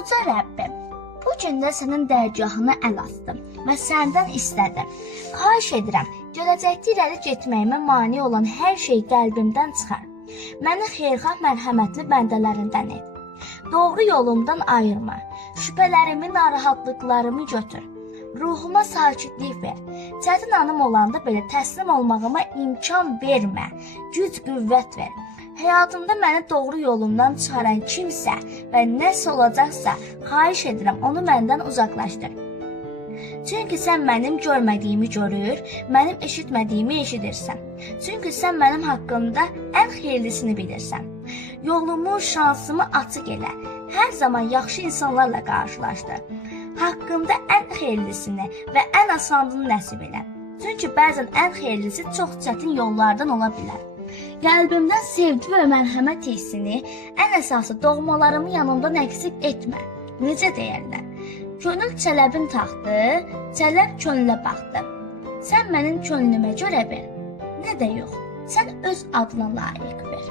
Uca Rəbbim, bu gün də sənin dərgahına əl astım və səndən istədim. Xahiş edirəm, gələcəkdə irəli getməyimə mane olan hər şey qəlbimdən çıxar. Məni xeyirxah mərhəmətli bəndələrindən et. Doğru yolumdan ayırma. Şübhələrimi, narahatlıqlarımı götür. Ruhuma sakitlik ver. Çətin anım olanda belə təslim olmağıma imkan vermə. Güc, qüvvət ver. Həyatımda məni doğru yolumdan çıxaran kimsə və nəsə olacaqsa, xahiş edirəm, onu məndən uzaqlaşdır. Çünki sən mənim görmədiyimi görür, mənim eşitmədiyimi eşidirsən. Çünki sən mənim haqqımda ən xeyirlisini bilirsən. Yolumu, şansımı açıq elə. Hər zaman yaxşı insanlarla qarşılaşdır. Haqqımda ən xeyirlisini və ən asanını nəsib elə. Çünki bəzən ən xeyirlisi çox çətin yollardan ola bilər. Qəlbimdən sevgi və mərhəmət hissini, ən əsası doğmalarımı yanımdan əksik etmə. Necə deyərlər? Könül çələbin taxtı, çələb könlə baxdı. Sən mənim könlümə görə ver, nə də yox, sən öz adına layiq ver.